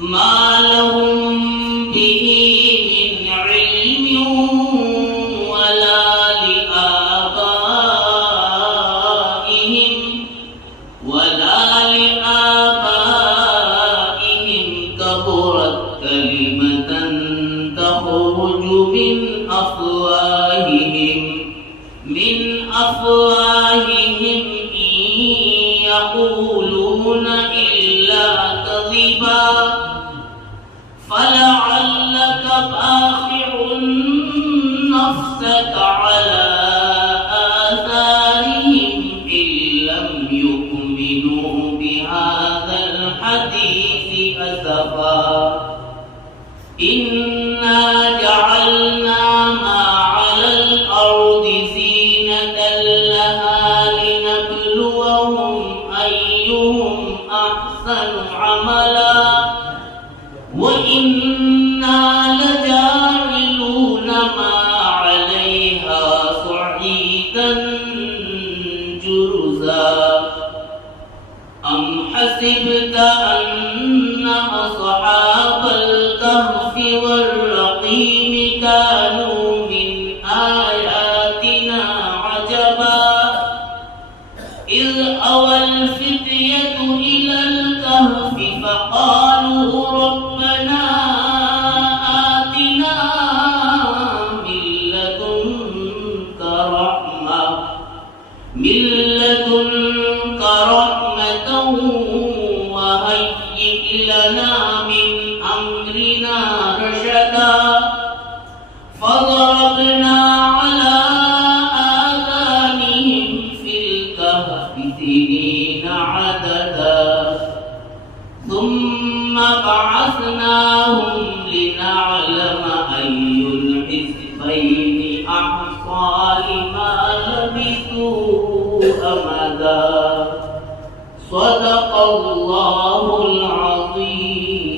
ما لهم به من علم ولا لآبائهم كبرت كلمة تخرج من أفواههم إن يقولون إلا كذبا فلعلك باخع نفسك على آثارهم إن لم يؤمنوا بهذا الحديث أسفا إنا جعلنا ما على الأرض زينة لها لنبلوهم أيهم أحسن عملا وإنا لجاعلون ما عليها صعيدا جرزا أم حسبت أن أصحاب الكهف والرقيم كانوا من آياتنا عجبا إذ أوى الفتية إلى الكهف فقالوا ربنا آتنا من لدنك رحمة وهيئ لنا من أمرنا رشدا فضربنا على آذانهم في الكهف سنين عددا ثم بعثناهم لنعلم أي الحزبين أحصى لما لبثوا أمدا صدق الله